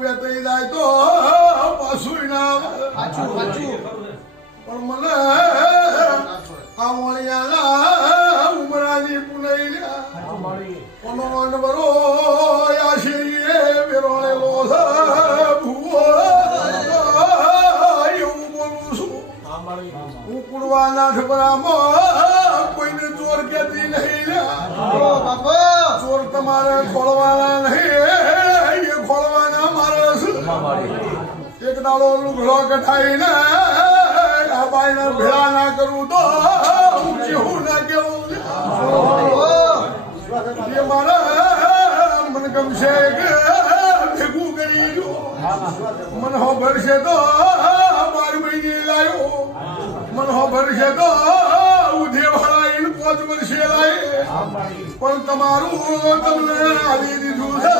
વેતાઈ જાય તો પાછું ના પણ મને આ વણિયાના ઉમરાની પુનઈ કોનો અનવરો આશીએ વેરોળેલો ભૂવો એવું બોલું છું હું કુડવાના ઠબરામાં કોઈને ચોર કહેતી નહીં ચોર તમારે ખોલવાના નહીં એ ખોલવાના મારે એક દાડો લુગડો કઠાઈને આ બાઈને ભેળા ના કરું તો હું જેવું ના કેવું એ મારા મને ગમશે કે ભેગું કરી જો મને ખબર છે તો 12 મહિને લાયો મને ખબર છે તો ઉધેવાળા 5 વર્ષે લાય પણ તમારું તમને આવી દીધું છે